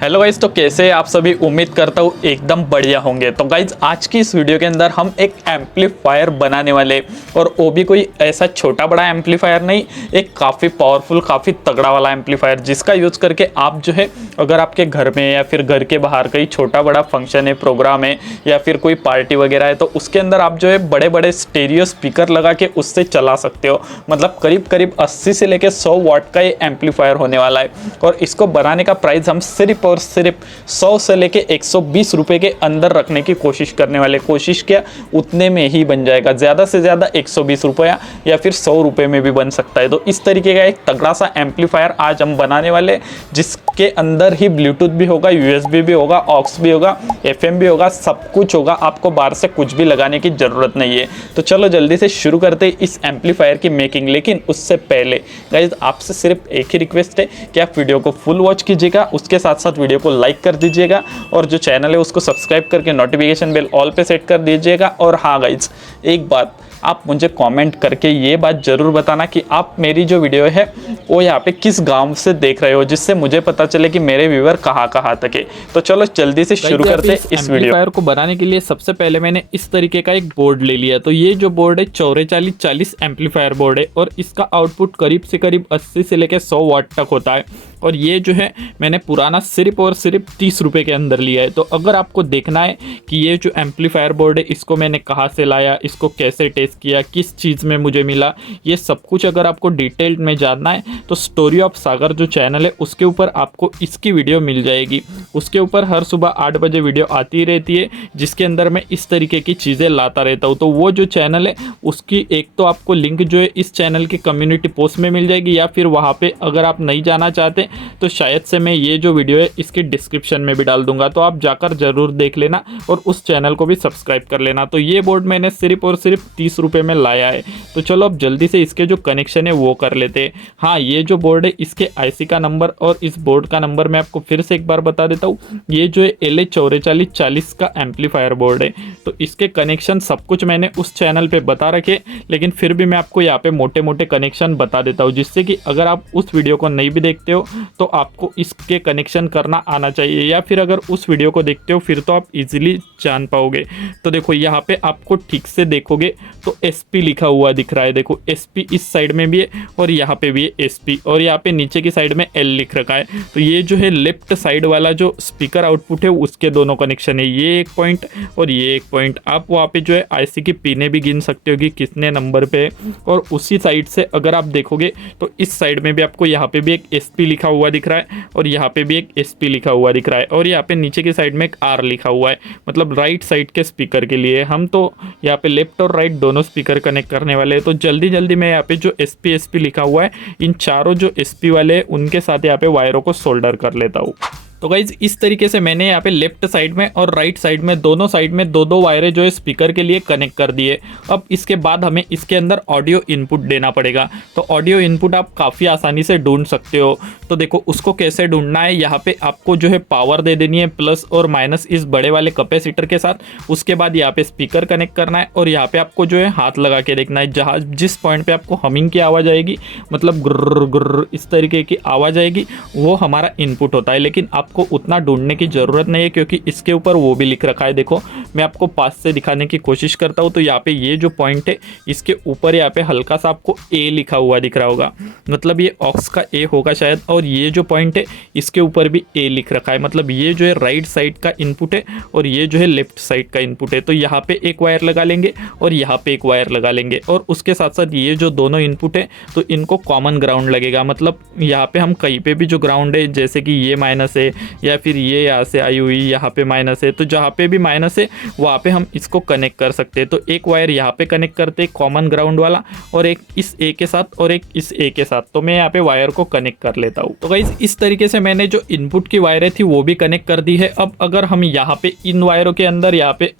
Hello guys, तो कैसे हैं आप सभी। उम्मीद करता हूँ एकदम बढ़िया होंगे। तो गाइज आज की इस वीडियो के अंदर हम एक एम्पलीफायर बनाने वाले, और वो भी कोई ऐसा छोटा बड़ा एम्पलीफायर नहीं, एक काफ़ी पावरफुल काफ़ी तगड़ा वाला एम्पलीफायर, जिसका यूज़ करके आप जो है अगर आपके घर में या फिर घर के बाहर कहीं छोटा बड़ा फंक्शन है, प्रोग्राम है या फिर कोई पार्टी वगैरह है, तो उसके अंदर आप जो है बड़े बड़े स्टेरियो स्पीकर लगा के उससे चला सकते हो। मतलब करीब करीब 80 से लेकर 100 वाट का ये एम्पलीफायर होने वाला है। और इसको बनाने का प्राइस हम सिर्फ और सिर्फ 100 से लेके 120 रुपए के अंदर रखने की कोशिश करने वाले। कोशिश किया उतने में ही बन जाएगा, ज़्यादा से ज़्यादा 120 रुपया या फिर 100 रुपये में भी बन सकता है। तो इस तरीके का एक तगड़ा सा एम्पलीफायर आज हम बनाने वाले, जिसके अंदर ही ब्लूटूथ भी होगा, यूएसबी भी होगा, ऑक्स भी होगा, एफएम भी होगा, सब कुछ होगा। आपको बाहर से कुछ भी लगाने की ज़रूरत नहीं है। तो चलो जल्दी से शुरू करते हैं इस एम्पलीफायर की मेकिंग। लेकिन उससे पहले गाइस आपसे सिर्फ एक ही रिक्वेस्ट है कि आप वीडियो को फुल वॉच कीजिएगा, उसके साथ साथ वीडियो को लाइक कर दीजिएगा, और जो चैनल है उसको सब्सक्राइब करके नोटिफिकेशन बेल ऑल पे सेट कर दीजिएगा। और हाँ गाइज, एक बात आप मुझे कमेंट करके ये बात ज़रूर बताना कि आप मेरी जो वीडियो है वो यहाँ पे किस गांव से देख रहे हो, जिससे मुझे पता चले कि मेरे व्यूअर कहाँ कहाँ तक है। तो चलो जल्दी से शुरू करते हैं इस वीडियो। एम्पलीफायर को बनाने के लिए सबसे पहले मैंने इस तरीके का एक बोर्ड ले लिया। तो ये जो बोर्ड है 4440 एम्पलीफायर बोर्ड है, और इसका आउटपुट करीब से करीब 80 से लेकर 100 वाट तक होता है। और ये जो है मैंने पुराना सिर्फ और सिर्फ 30 रुपये के अंदर लिया है। तो अगर आपको देखना है कि ये जो एम्पलीफायर बोर्ड है इसको मैंने कहाँ से लाया, इसको कैसे टेस्ट किया, किस चीज़ में मुझे मिला, ये सब कुछ अगर आपको डिटेल्ड में जानना है तो स्टोरी ऑफ सागर जो चैनल है उसके ऊपर आपको इसकी वीडियो मिल जाएगी। उसके ऊपर हर सुबह 8 बजे वीडियो आती रहती है, जिसके अंदर मैं इस तरीके की चीज़ें लाता रहता हूँ। तो वो जो चैनल है उसकी एक तो आपको लिंक जो है इस चैनल की कम्युनिटी पोस्ट में मिल जाएगी, या फिर वहाँ पर अगर आप नहीं जाना चाहते तो शायद से मैं ये जो वीडियो है इसकी डिस्क्रिप्शन में भी डाल दूंगा। तो आप जाकर ज़रूर देख लेना और उस चैनल को भी सब्सक्राइब कर लेना। तो ये बोर्ड मैंने सिर्फ और सिर्फ 30 रुपये में लाया है। तो चलो अब जल्दी से इसके जो कनेक्शन है वो कर लेते हैं। हाँ, ये जो बोर्ड है इसके आईसी का नंबर और इस बोर्ड का नंबर मैं आपको फिर से एक बार बता देता हूँ। ये जो है LA 4440 का एम्पलीफायर बोर्ड है। तो इसके कनेक्शन सब कुछ मैंने उस चैनल पे बता रखे, लेकिन फिर भी मैं आपको यहाँ पे मोटे मोटे कनेक्शन बता देता हूँ, जिससे कि अगर आप उस वीडियो को नहीं भी देखते हो तो आपको इसके कनेक्शन करना आना चाहिए, या फिर अगर उस वीडियो को देखते हो फिर तो आप इजीली जान पाओगे। तो देखो यहाँ पे आपको ठीक से देखोगे तो SP लिखा हुआ दिख रहा है। देखो SP इस साइड में भी है और यहाँ पे भी है SP, और यहाँ पे नीचे की साइड में L लिख रखा है। तो ये जो है लेफ्ट साइड वाला जो स्पीकर आउटपुट है उसके दोनों कनेक्शन है, ये एक पॉइंट और ये एक पॉइंट। आप वहाँ पे जो है IC की पिने भी गिन सकते हो कि कितने नंबर पे है। और उसी साइड से अगर आप देखोगे तो इस साइड में भी आपको यहाँ पे भी एक SP लिखा हुआ दिख रहा है, और यहाँ पे भी एक SP लिखा हुआ दिख रहा है, और यहाँ पे नीचे की साइड में एक R लिखा हुआ है, मतलब राइट साइड के स्पीकर के लिए। हम तो यहाँ पे लेफ्ट और राइट दोनों स्पीकर कनेक्ट करने वाले हैं। तो जल्दी जल्दी मैं यहाँ पे जो SP लिखा हुआ है इन चारों जो SP वाले हैं उनके साथ यहाँ पे वायरों को सोल्डर कर लेता हूँ। तो गाइज इस तरीके से मैंने यहाँ पे लेफ्ट साइड में और राइट साइड में दोनों साइड में दो वायरें जो है स्पीकर के लिए कनेक्ट कर दिए। अब इसके बाद हमें इसके अंदर ऑडियो इनपुट देना पड़ेगा। तो ऑडियो इनपुट आप काफ़ी आसानी से ढूंढ सकते हो। तो देखो उसको कैसे ढूंढना है, यहाँ पे आपको जो है पावर दे देनी है प्लस और माइनस इस बड़े वाले कैपेसिटर के साथ। उसके बाद यहाँ पे स्पीकर कनेक्ट करना है, और यहाँ पे आपको जो है हाथ लगा के देखना है। जहाँ जिस पॉइंट पे आपको हमिंग की आवाज़ आएगी, मतलब गुर्र गुर्र इस तरीके की आवाज़ आएगी, वो हमारा इनपुट होता है। लेकिन आपको उतना ढूंढने की ज़रूरत नहीं है, क्योंकि इसके ऊपर वो भी लिख रखा है। देखो मैं आपको पास से दिखाने की कोशिश करता हूँ। तो यहाँ पे ये जो पॉइंट है इसके ऊपर यहाँ पे हल्का सा आपको A लिखा हुआ दिख रहा होगा, मतलब ये ऑक्स का A होगा शायद। और ये जो पॉइंट है इसके ऊपर भी A लिख रखा है, मतलब ये जो है राइट साइड का इनपुट है और ये जो है लेफ्ट साइड का इनपुट है। तो यहाँ पे एक वायर लगा लेंगे और यहाँ पे एक वायर लगा लेंगे, और उसके साथ साथ ये जो दोनों इनपुट है तो इनको कॉमन ग्राउंड लगेगा। मतलब यहाँ पे हम कहीं पे भी जो ग्राउंड है, जैसे कि ये माइनस है या फिर ये यहाँ से आई हुई यहाँ पे माइनस है, तो जहाँ पे भी माइनस है वहाँ पे हम इसको कनेक्ट कर सकते हैं। तो एक वायर यहाँ पे कनेक्ट करते हैं कॉमन ग्राउंड वाला, और एक इस A के साथ और एक इस A के साथ। तो मैं यहाँ पे वायर को कनेक्ट कर लेता हूँ। तो गाइस इस तरीके से मैंने जो इनपुट की वायरें थी वो भी कनेक्ट कर दी है। अब अगर हम यहाँ पे इन वायरों के अंदर यहाँ पे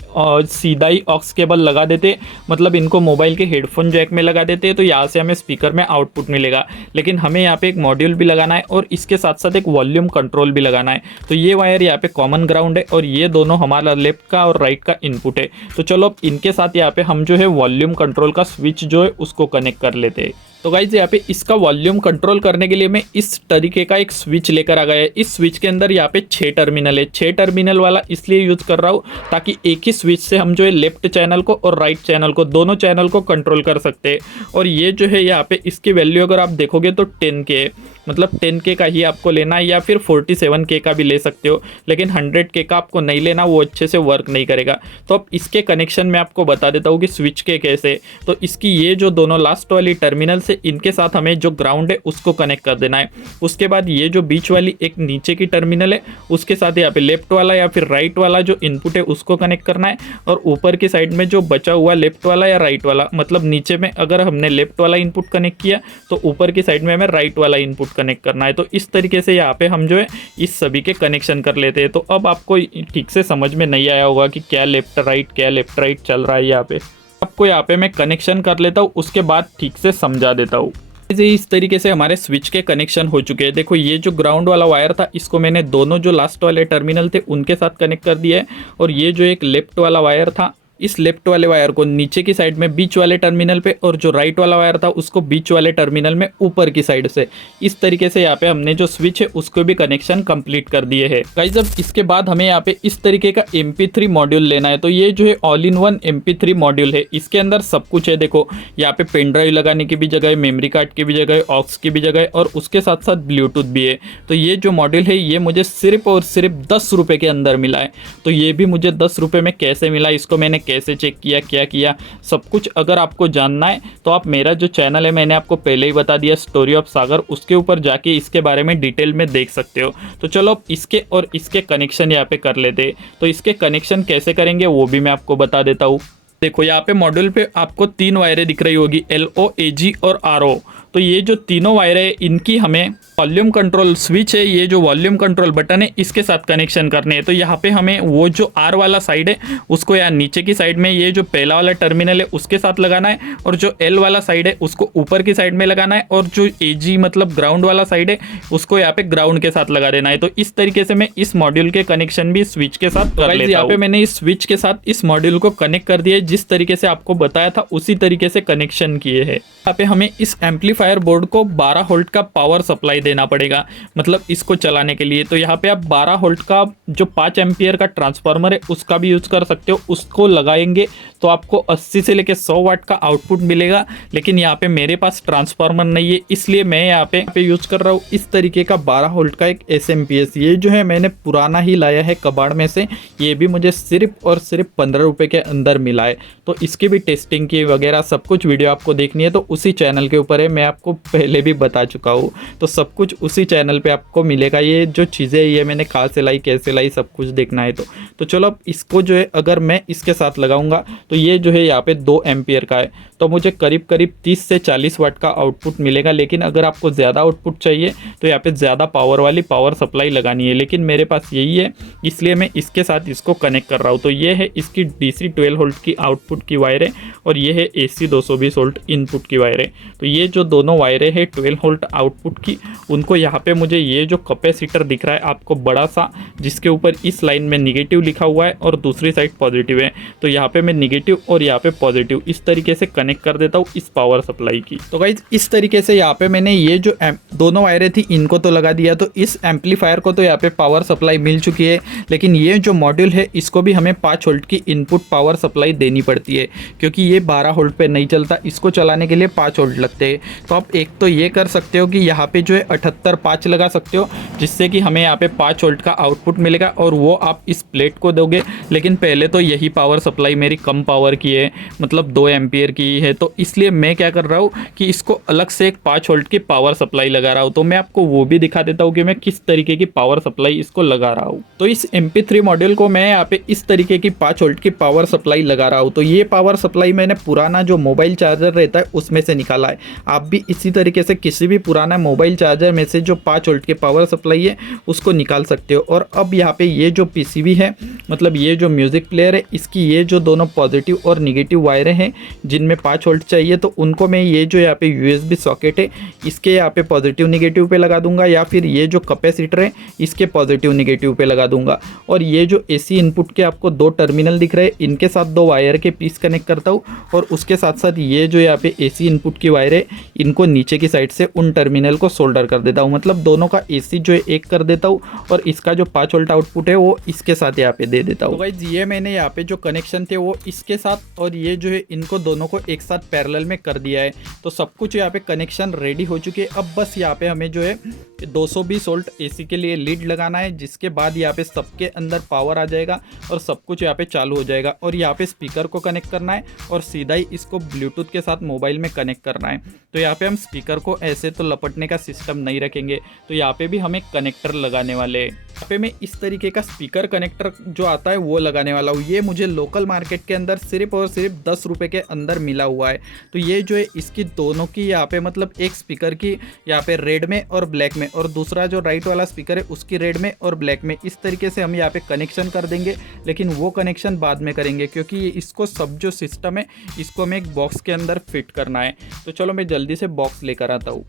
सीधा ही ऑक्स केबल लगा देते, मतलब इनको मोबाइल के हेडफोन जैक में लगा देते, तो यहाँ से हमें स्पीकर में आउटपुट मिलेगा। लेकिन हमें यहाँ पे एक मॉड्यूल भी लगाना है और इसके साथ साथ एक वॉल्यूम कंट्रोल भी लगाना है। तो ये वायर यहाँ पे कॉमन ग्राउंड है और ये दोनों हमारा लेफ्ट का और राइट का इनपुट है। तो चलो अब इनके साथ यहाँ पे हम जो है वॉल्यूम कंट्रोल का स्विच जो है उसको कनेक्ट कर लेते हैं। तो गाइज यहाँ पे इसका वॉल्यूम कंट्रोल करने के लिए मैं इस तरीके का एक स्विच लेकर आ गया है। इस स्विच के अंदर यहाँ पे 6 टर्मिनल है। 6 टर्मिनल वाला इसलिए यूज कर रहा हूँ ताकि एक ही स्विच से हम जो है लेफ्ट चैनल को और राइट चैनल को, दोनों चैनल को कंट्रोल कर सकते हैं। और ये जो है यहाँ पे इसकी वैल्यू अगर आप देखोगे तो 10K है, मतलब 10K का ही आपको लेना है, या फिर 47K का भी ले सकते हो, लेकिन 100K का आपको नहीं लेना, वो अच्छे से वर्क नहीं करेगा। तो अब इसके कनेक्शन में आपको बता देता हूँ कि स्विच के कैसे। तो इसकी ये जो दोनों लास्ट वाली टर्मिनल से इनके साथ हमें जो ग्राउंड है उसको कनेक्ट कर देना है। उसके बाद ये जो बीच वाली एक नीचे की टर्मिनल है उसके साथ यहाँ पे लेफ्ट वाला या फिर राइट वाला जो इनपुट है उसको कनेक्ट करना है। और ऊपर की साइड में जो बचा हुआ लेफ्ट वाला या राइट वाला, मतलब नीचे में अगर हमने लेफ्ट वाला इनपुट कनेक्ट किया तो ऊपर की साइड में हमें राइट वाला इनपुट कनेक्ट करना है। तो इस तरीके से यहाँ पे हम जो है इस सभी के कनेक्शन कर लेते हैं। तो अब आपको ठीक से समझ में नहीं आया होगा कि क्या लेफ्ट राइट चल रहा है। यहाँ पे आपको यहाँ पे मैं कनेक्शन कर लेता हूँ, उसके बाद ठीक से समझा देता हूँ। इस तरीके से हमारे स्विच के कनेक्शन हो चुके हैं। देखो ये जो ग्राउंड वाला वायर था इसको मैंने दोनों जो लास्ट वाले टर्मिनल थे उनके साथ कनेक्ट कर दिया है। और ये जो एक लेफ्ट वाला वायर था, इस लेफ्ट वाले वायर को नीचे की साइड में बीच वाले टर्मिनल पे, और जो राइट वाला वायर था उसको बीच वाले टर्मिनल में ऊपर की साइड से। इस तरीके से यहाँ पे हमने जो स्विच है उसको भी कनेक्शन कंप्लीट कर दिए है। गाइस अब इसके बाद हमें यहाँ पे इस तरीके का MP3 मॉड्यूल लेना है। तो ये जो है all in one MP3 module है। इसके अंदर सब कुछ है। देखो यहाँ पे पेन ड्राइव लगाने की भी जगह है, मेमोरी कार्ड की भी जगह है, ऑक्स की भी जगह है, और उसके साथ साथ ब्लूटूथ भी है। तो ये जो मॉड्यूल है ये मुझे सिर्फ और सिर्फ 10 रुपये के अंदर मिला है। तो ये भी मुझे 10 रुपये में कैसे मिला, इसको मैंने कैसे चेक किया, क्या किया, सब कुछ अगर आपको जानना है तो आप मेरा जो चैनल है मैंने आपको पहले ही बता दिया, स्टोरी ऑफ सागर, उसके ऊपर जाके इसके बारे में डिटेल में देख सकते हो। तो चलो अब इसके और इसके कनेक्शन यहाँ पे कर लेते हैं। तो इसके कनेक्शन कैसे करेंगे वो भी मैं आपको बता देता हूँ। देखो यहाँ पे मॉड्यूल पे आपको 3 वायरें दिख रही होगी, LO, AG और RO। तो ये जो तीनों वायरें इनकी हमें वॉल्यूम कंट्रोल स्विच है, ये जो वॉल्यूम कंट्रोल बटन है इसके साथ कनेक्शन करने हैं। तो यहाँ पे हमें वो जो R वाला साइड है उसको यहाँ नीचे की साइड में ये जो पहला वाला टर्मिनल है उसके साथ लगाना है, और जो L वाला साइड है उसको ऊपर की साइड में लगाना है, और जो AG मतलब ग्राउंड वाला साइड है उसको यहाँ पे ग्राउंड के साथ लगा देना है। तो इस तरीके से मैं इस मॉड्यूल के कनेक्शन भी स्विच के साथ कर लेता हूँ। यहाँ पे मैंने इस स्विच के साथ इस मॉड्यूल को कनेक्ट कर दिया, जिस तरीके से आपको बताया था उसी तरीके से कनेक्शन किए हैं। यहाँ पे हमें इस एम्पलीफायर बोर्ड को 12 वोल्ट का पावर सप्लाई देना पड़ेगा, मतलब इसको चलाने के लिए। तो यहाँ पे आप 12 वोल्ट का जो 5 एम्पियर का ट्रांसफार्मर है उसका भी यूज कर सकते हो। उसको लगाएंगे तो आपको 80 से लेकर 100 वाट का आउटपुट मिलेगा। लेकिन यहाँ पे मेरे पास ट्रांसफार्मर नहीं है, इसलिए मैं यहाँ पे यूज कर रहा हूँ इस तरीके का 12 वोल्ट का एक SMPS। ये जो है मैंने पुराना ही लाया है कबाड़ में से, ये भी मुझे सिर्फ और सिर्फ 15 रुपये के अंदर मिला है। तो इसकी भी टेस्टिंग की वगैरह सब कुछ वीडियो आपको देखनी है तो उसी चैनल के ऊपर है, मैं आपको पहले भी बता चुका हूँ। तो सब कुछ उसी चैनल पे आपको मिलेगा। ये जो चीज़ें ये मैंने कहाँ से लाई, कैसे लाई, सब कुछ देखना है। तो चलो अब इसको जो है अगर मैं इसके साथ लगाऊंगा तो ये जो है यहाँ पे 2 एम्पियर का है, तो मुझे करीब करीब 30 से 40 वाट का आउटपुट मिलेगा। लेकिन अगर आपको ज़्यादा आउटपुट चाहिए तो यहाँ पे ज़्यादा पावर वाली पावर सप्लाई लगानी है, लेकिन मेरे पास यही है इसलिए मैं इसके साथ इसको कनेक्ट कर रहा हूँ। तो ये है इसकी DC 12 वोल्ट की आउटपुट की वायर है, और ये है AC 220 वोल्ट इनपुट की वायर है। तो ये जो दोनों वायरें हैं 12 वोल्ट आउटपुट की, उनको यहाँ पे मुझे ये जो कैपेसिटर दिख रहा है आपको बड़ा सा, जिसके ऊपर इस लाइन में निगेटिव लिखा हुआ है और दूसरी साइड पॉजिटिव है, तो यहाँ पे मैं निगेटिव और यहाँ पे पॉजिटिव इस तरीके से कनेक्ट कर देता हूँ इस पावर सप्लाई की। तो गाइज इस तरीके से यहाँ पे मैंने ये जो दोनों वायरें थी इनको तो लगा दिया। तो इस एम्पलीफायर को तो यहाँ पे पावर सप्लाई मिल चुकी है, लेकिन ये जो मॉड्यूल है इसको भी हमें 5 वोल्ट की इनपुट पावर सप्लाई देनी पड़ती है, क्योंकि ये 12 वोल्ट पे नहीं चलता, इसको चलाने के लिए 5 वोल्ट लगते हैं। तो आप एक तो ये कर सकते हो कि यहाँ पे जो है 78.5 लगा सकते हो, जिससे कि हमें यहाँ पे 5 वोल्ट का आउटपुट मिलेगा, और वो आप इस प्लेट को दोगे। लेकिन पहले तो यही पावर सप्लाई मेरी कम पावर की है, मतलब 2 एम्पियर की है, तो इसलिए मैं क्या कर रहा हूँ कि इसको अलग से एक 5 वोल्ट की पावर सप्लाई लगा रहा हूँ। तो मैं आपको वो भी दिखा देता हूँ कि मैं किस तरीके की पावर सप्लाई इसको लगा रहा हूँ। तो इस MP3 मॉड्यूल को मैं यहाँ पे इस तरीके की 5 वोल्ट की पावर सप्लाई लगा रहा हूँ। तो ये पावर सप्लाई मैंने पुराना जो मोबाइल चार्जर रहता है उसमें से निकाला है। आप भी इसी तरीके से किसी भी पुराना मोबाइल चार्जर में से जो 5 वोल्ट की पावर सप्लाई है उसको निकाल सकते हो। और अब यहाँ पे ये जो PCB है, मतलब ये जो म्यूज़िक प्लेयर है, इसकी ये जो दोनों पॉजिटिव और निगेटिव वायरें हैं जिनमें 5 वोल्ट चाहिए तो उनको मैं ये जो यहाँ पे USB सॉकेट है इसके यहाँ पे पॉजिटिव निगेटिव पे लगा दूंगा, या फिर ये जो कैपेसिटर है इसके पॉजिटिव निगेटिव पे लगा दूंगा। और ये जो AC इनपुट के आपको 2 टर्मिनल दिख रहे हैं, इनके साथ 2 वायर के पीस कनेक्ट करता हूँ, और उसके साथ साथ ये जो यहाँ पे AC इनपुट की वायर है इनको नीचे की साइड से उन टर्मिनल को सोल्डर कर देता हूँ। मतलब दोनों का AC जो है एक कर देता हूँ, और इसका जो 5 वोल्ट आउटपुट है वो इसके साथ यहाँ पे दे देता हूँ। तो गाइस ये मैंने यहाँ पे जो कनेक्शन थे वो इसके साथ और ये जो है इनको दोनों को एक साथ पैरेलल में कर दिया है। तो सब कुछ यहाँ पे कनेक्शन रेडी हो चुके हैं। अब बस यहाँ पे हमें जो है 220 वोल्ट AC के लिए लीड लगाना है, जिसके बाद यहाँ पे सबके अंदर पावर आ जाएगा और सब कुछ यहाँ पे चालू हो जाएगा। और यहाँ पे स्पीकर को कनेक्ट करना है और सीधा ही इसको ब्लूटूथ के साथ मोबाइल में कनेक्ट करना है। तो यहाँ पे हम स्पीकर को ऐसे तो लपटने का सिस्टम नहीं रखेंगे, तो यहाँ पे भी हमें कनेक्टर लगाने वाले हैं। यहाँ पे मैं इस तरीके का स्पीकर कनेक्टर जो आता है वो लगाने वाला हूँ। ये मुझे लोकल मार्केट के अंदर सिर्फ और सिर्फ 10 रुपये के अंदर मिला हुआ है। तो ये जो है इसकी दोनों की यहाँ पे मतलब एक स्पीकर की यहाँ पे रेड में और ब्लैक में, और दूसरा जो राइट वाला स्पीकर है उसकी रेड में और ब्लैक में, इस तरीके से हम यहाँ पे कनेक्शन कर देंगे। लेकिन वो कनेक्शन बाद में करेंगे, क्योंकि इसको सब जो सिस्टम है इसको हमें एक बॉक्स के अंदर फिट करना है। तो चलो मैं जल्दी से बॉक्स लेकर आता हूँ।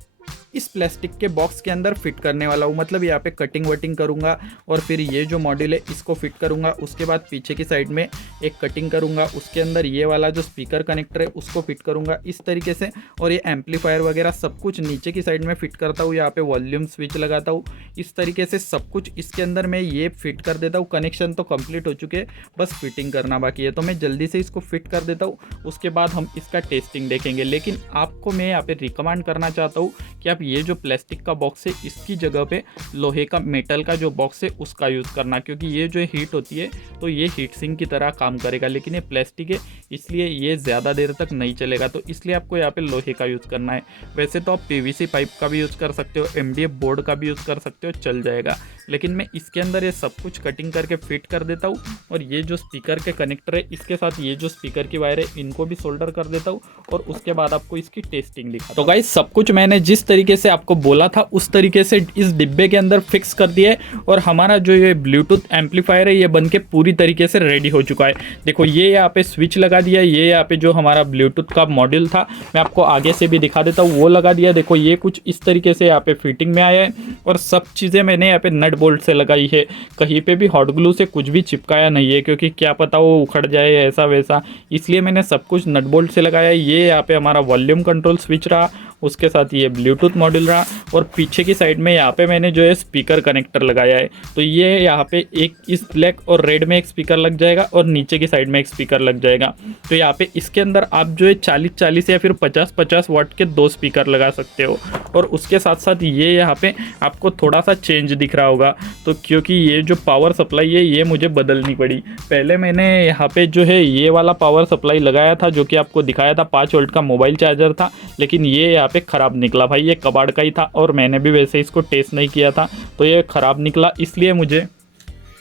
इस प्लास्टिक के बॉक्स के अंदर फिट करने वाला हूँ, मतलब यहाँ पे कटिंग वटिंग करूँगा और फिर ये जो मॉड्यूल है इसको फिट करूँगा। उसके बाद पीछे की साइड में एक कटिंग करूँगा, उसके अंदर ये वाला जो स्पीकर कनेक्टर है उसको फिट करूँगा इस तरीके से। और ये एम्पलीफायर वगैरह सब कुछ नीचे की साइड में फिट करता हूँ। यहाँ पे वॉल्यूम स्विच लगाता हूँ, इस तरीके से सब कुछ इसके अंदर मैं ये फिट कर देता हूँ। कनेक्शन तो कंप्लीट हो चुके हैं, बस फिटिंग करना बाकी है। तो मैं जल्दी से इसको फिट कर देता हूँ, उसके बाद हम इसका टेस्टिंग देखेंगे। लेकिन आपको मैं यहाँ पे रिकमेंड करना चाहता हूँ कि आप ये जो प्लास्टिक का बॉक्स है इसकी जगह पे लोहे का मेटल का जो बॉक्स है उसका यूज़ करना, क्योंकि ये जो हीट होती है तो ये हीट सिंक की तरह काम करेगा। लेकिन ये प्लास्टिक है इसलिए ये ज़्यादा देर तक नहीं चलेगा, तो इसलिए आपको यहाँ पे लोहे का यूज़ करना है। वैसे तो आप PVC पाइप का भी यूज़ कर सकते हो, MDF बोर्ड का भी यूज़ कर सकते हो, चल जाएगा। लेकिन मैं इसके अंदर ये सब कुछ कटिंग करके फिट कर देता हूँ। और ये जो स्पीकर के कनेक्टर है इसके साथ ये जो स्पीकर की वायर है इनको भी सोल्डर कर देता हूँ, और उसके बाद आपको इसकी टेस्टिंग दिखा। तो गाइस सब कुछ मैंने जिस तरीके से आपको बोला था उस तरीके से इस डिब्बे के अंदर फिक्स कर दिया है। और हमारा जो ये ब्लूटूथ एम्पलीफायर है ये बनके पूरी तरीके से रेडी हो चुका है। देखो ये यहाँ पे स्विच लगा दिया, ये यहाँ पे जो हमारा ब्लूटूथ का मॉड्यूल था मैं आपको आगे से भी दिखा देता हूँ, वो लगा दिया। देखो ये कुछ इस तरीके से यहाँ पे फिटिंग में आया है, और सब चीज़ें मैंने यहाँ पे नट बोल्ट से लगाई है। कहीं पे भी हॉट ग्लू से कुछ भी चिपकाया नहीं है, क्योंकि क्या पता वो उखड़ जाए ऐसा वैसा, इसलिए मैंने सब कुछ नट बोल्ट से लगाया है। ये यहाँ पे हमारा वॉल्यूम कंट्रोल स्विच रहा, उसके साथ ये ब्लूटूथ मॉड्यूल रहा, और पीछे की साइड में यहाँ पे मैंने जो है स्पीकर कनेक्टर लगाया है। तो ये यहाँ पे एक इस ब्लैक और रेड में एक स्पीकर लग जाएगा और नीचे की साइड में एक स्पीकर लग जाएगा। तो यहाँ पे इसके अंदर आप जो है 40-40 या फिर 50-50 वाट के 2 स्पीकर लगा सकते हो। और उसके साथ साथ ये यहाँ पे आपको थोड़ा सा चेंज दिख रहा होगा, तो क्योंकि ये जो पावर सप्लाई है ये मुझे बदलनी पड़ी। पहले मैंने यहाँ पे जो है ये वाला पावर सप्लाई लगाया था जो कि आपको दिखाया था, 5 वोल्ट का मोबाइल चार्जर था, लेकिन ये यहाँ पे ख़राब निकला भाई, ये कबाड़ का ही था और मैंने भी वैसे इसको टेस्ट नहीं किया था, तो ये ख़राब निकला। इसलिए मुझे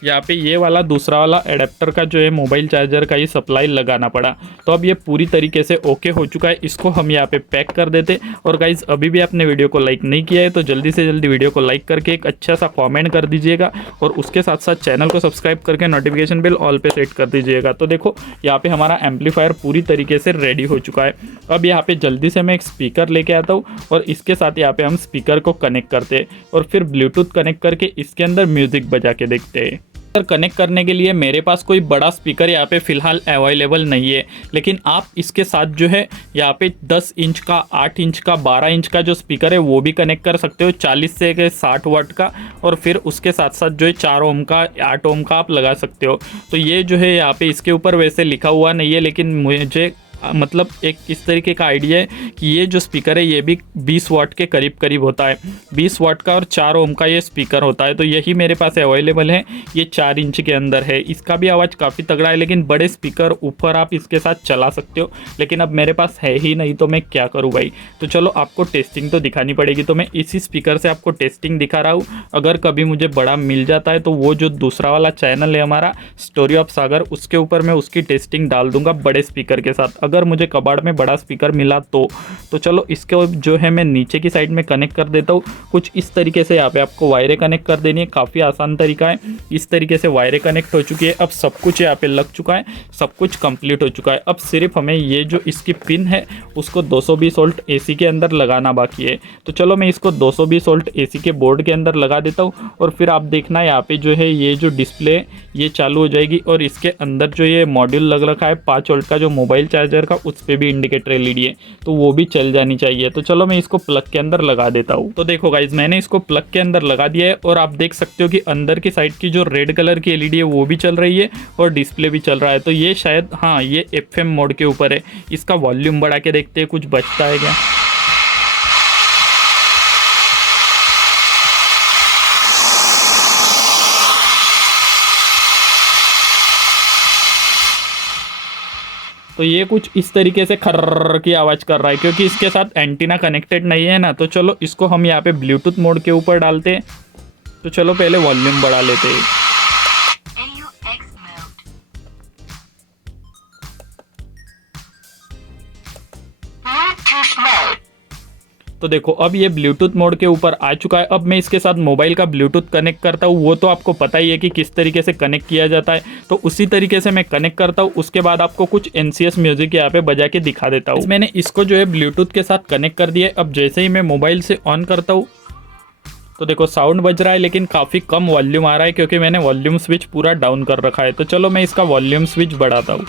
यहाँ पे ये वाला दूसरा वाला एडेप्टर का जो है मोबाइल चार्जर का ही सप्लाई लगाना पड़ा। तो अब ये पूरी तरीके से ओके हो चुका है, इसको हम यहाँ पे पैक कर देते। और गाइज़ अभी भी आपने वीडियो को लाइक नहीं किया है तो जल्दी से जल्दी वीडियो को लाइक करके एक अच्छा सा कमेंट कर दीजिएगा, और उसके साथ साथ चैनल को सब्सक्राइब करके नोटिफिकेशन बिल ऑल पे सेट कर दीजिएगा। तो देखो यहाँ पे हमारा एम्पलीफायर पूरी तरीके से रेडी हो चुका है। अब यहाँ पे जल्दी से मैं एक स्पीकर लेके आता हूँ, और इसके साथ यहाँ पे हम स्पीकर को कनेक्ट करते हैं, और फिर ब्लूटूथ कनेक्ट करके इसके अंदर म्यूज़िक बजा के देखते हैं। कनेक्ट करने के लिए मेरे पास कोई बड़ा स्पीकर यहाँ पे फ़िलहाल अवेलेबल नहीं है, लेकिन आप इसके साथ जो है यहाँ पे 10 इंच का, 8 इंच का, 12 इंच का जो स्पीकर है वो भी कनेक्ट कर सकते हो, 40 से 60 वाट का। और फिर उसके साथ साथ जो है 4 ओम का, 8 ओम का आप लगा सकते हो। तो ये जो है यहाँ पे इसके ऊपर वैसे लिखा हुआ नहीं है, लेकिन मुझे मतलब एक इस तरीके का आइडिया है कि ये जो स्पीकर है ये भी 20 वाट के करीब करीब होता है, 20 वाट का और 4 ओम का ये स्पीकर होता है। तो यही मेरे पास अवेलेबल है, ये 4 इंच के अंदर है। इसका भी आवाज़ काफ़ी तगड़ा है, लेकिन बड़े स्पीकर ऊपर आप इसके साथ चला सकते हो, लेकिन अब मेरे पास है ही नहीं तो मैं क्या करूँ भाई। तो चलो आपको टेस्टिंग तो दिखानी पड़ेगी, तो मैं इसी स्पीकर से आपको टेस्टिंग दिखा रहा हूँ। अगर कभी मुझे बड़ा मिल जाता है तो वो जो दूसरा वाला चैनल है हमारा स्टोरी ऑफ सागर, उसके ऊपर मैं उसकी टेस्टिंग डाल दूंगा बड़े स्पीकर के साथ। अगर मुझे कबाड़ में बड़ा स्पीकर मिला तो चलो इसके जो है मैं नीचे की साइड में कनेक्ट कर देता हूँ। कुछ इस तरीके से यहाँ पे आपको वायरें कनेक्ट कर देनी है, काफ़ी आसान तरीका है। इस तरीके से वायरें कनेक्ट हो चुकी है। अब सब कुछ यहाँ पे लग चुका है, सब कुछ कंप्लीट हो चुका है। अब सिर्फ हमें ये जो इसकी पिन है उसको 220 वोल्ट AC के अंदर लगाना बाकी है। तो चलो मैं इसको 220 वोल्ट AC के बोर्ड के अंदर लगा देता हूँ और फिर आप देखना यहाँ पे जो है ये जो डिस्प्ले ये चालू हो जाएगी और इसके अंदर जो ये मॉड्यूल लग रखा है 5 वोल्ट का जो मोबाइल चार्जर का, उस पर भी इंडिकेटर LED है, तो वो भी चल जानी चाहिए। तो चलो मैं इसको प्लग के अंदर लगा देता हूँ। तो देखो गाइज मैंने इसको प्लग के अंदर लगा दिया है और आप देख सकते हो कि अंदर की साइड की जो रेड कलर की LED है वो भी चल रही है और डिस्प्ले भी चल रहा है। तो ये शायद हाँ ये FM मोड के ऊपर है। इसका वॉल्यूम बढ़ा के देखते हैं कुछ बचता है क्या। तो ये कुछ इस तरीके से खर्र की आवाज़ कर रहा है क्योंकि इसके साथ एंटीना कनेक्टेड नहीं है ना। तो चलो इसको हम यहाँ पे ब्लूटूथ मोड के ऊपर डालते हैं। तो चलो पहले वॉल्यूम बढ़ा लेते हैं। तो देखो अब ये ब्लूटूथ मोड के ऊपर आ चुका है। अब मैं इसके साथ मोबाइल का ब्लूटूथ कनेक्ट करता हूँ, वो तो आपको पता ही है कि किस तरीके से कनेक्ट किया जाता है। तो उसी तरीके से मैं कनेक्ट करता हूँ। उसके बाद आपको कुछ NCS म्यूजिक यहाँ पे बजा के दिखा देता हूँ। मैंने इसको जो है ब्लूटूथ के साथ कनेक्ट कर दिया है। अब जैसे ही मैं मोबाइल से ऑन करता हूँ तो देखो साउंड बज रहा है लेकिन काफ़ी कम वॉल्यूम आ रहा है क्योंकि मैंने वॉल्यूम स्विच पूरा डाउन कर रखा है। तो चलो मैं इसका वॉल्यूम स्विच बढ़ाता हूँ।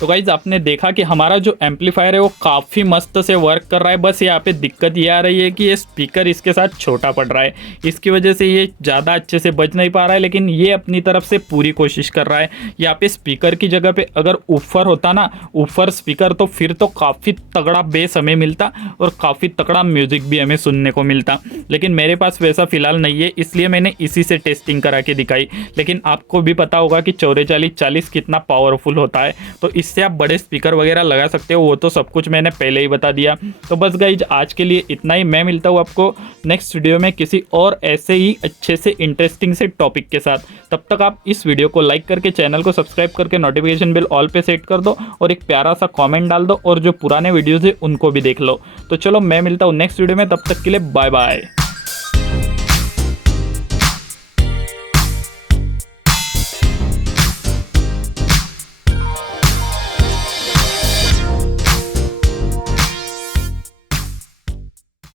तो गाइज आपने देखा कि हमारा जो एम्पलीफायर है वो काफ़ी मस्त से वर्क कर रहा है। बस यहाँ पे दिक्कत ये आ रही है कि ये स्पीकर इसके साथ छोटा पड़ रहा है, इसकी वजह से ये ज़्यादा अच्छे से बज नहीं पा रहा है। लेकिन ये अपनी तरफ से पूरी कोशिश कर रहा है। यहाँ पे स्पीकर की जगह पे अगर ऊपर होता ना, ऊपर स्पीकर, तो फिर तो काफ़ी तगड़ा बेस हमें मिलता और काफ़ी तगड़ा म्यूजिक भी हमें सुनने को मिलता। लेकिन मेरे पास वैसा फ़िलहाल नहीं है, इसलिए मैंने इसी से टेस्टिंग करा के दिखाई। लेकिन आपको भी पता होगा कि 4440 कितना पावरफुल होता है, तो इससे आप बड़े स्पीकर वगैरह लगा सकते हो। वो तो सब कुछ मैंने पहले ही बता दिया। तो बस गाइज आज के लिए इतना ही। मैं मिलता हूँ आपको नेक्स्ट वीडियो में किसी और ऐसे ही अच्छे से इंटरेस्टिंग से टॉपिक के साथ। तब तक आप इस वीडियो को लाइक करके चैनल को सब्सक्राइब करके नोटिफिकेशन बेल ऑल पे सेट कर दो और एक प्यारा सा कॉमेंट डाल दो और जो पुराने वीडियोज़ है उनको भी देख लो। तो चलो मैं मिलता हूँ नेक्स्ट वीडियो में, तब तक के लिए बाय बाय।